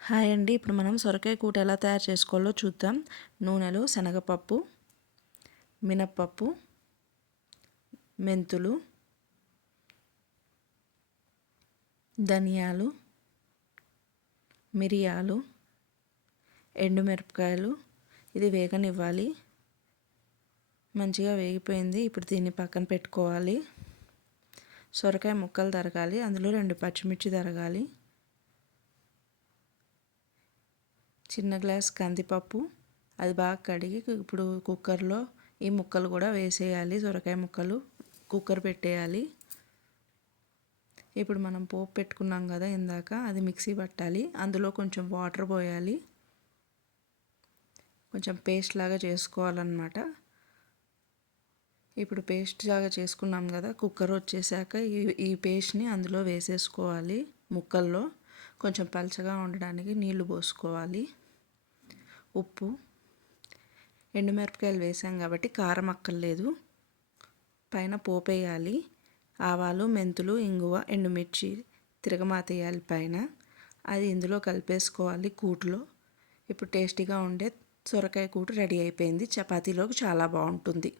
Hi అండి. ఇప్పుడు మనం సొరకాయ కూట ఎలా తయారు చేసుకోవాలో చూద్దాం. నూనెలో శనగపప్పు, మినప్పప్పు, మెంతులు, ధనియాలు, మిరియాలు, ఎండుమిరపకాయలు ఇది వేగనివ్వాలి. మంచిగా వేగిపోయింది. ఇప్పుడు దీన్ని పక్కన పెట్టుకోవాలి. సొరకాయ ముక్కలు తరగాలి. అందులో 2 పచ్చిమిర్చి తరగాలి. చిన్న గ్లాస్ కందిపప్పు అది బాగా కడిగి ఇప్పుడు కుక్కర్లో ఈ ముక్కలు కూడా వేసేయాలి. సొరకాయ ముక్కలు కుక్కర్ పెట్టేయాలి. ఇప్పుడు మనం పోపు పెట్టుకున్నాం కదా ఇందాక, అది మిక్సీ పట్టాలి. అందులో కొంచెం వాటర్ పోయాలి. కొంచెం పేస్ట్ లాగా చేసుకోవాలన్నమాట. ఇప్పుడు పేస్ట్ లాగా చేసుకున్నాం కదా, కుక్కర్ వచ్చేసాక ఈ పేస్ట్ని అందులో వేసేసుకోవాలి. ముక్కల్లో కొంచెం పలచగా ఉండడానికి నీళ్లు పోసుకోవాలి. ఉప్పు, ఎండుమిరపకాయలు వేసాం కాబట్టి కారం అక్కర్లేదు. పైన పోపు వేయాలి. ఆవాలు, మెంతులు, ఇంగువ, ఎండుమిర్చి తిరగమాత వేయాలి పైన. అది ఇందులో కలిపేసుకోవాలి కూటులో. ఇప్పుడు టేస్టీగా ఉండే సొరకాయ కూటు రెడీ అయిపోయింది. చపాతీలోకి చాలా బాగుంటుంది.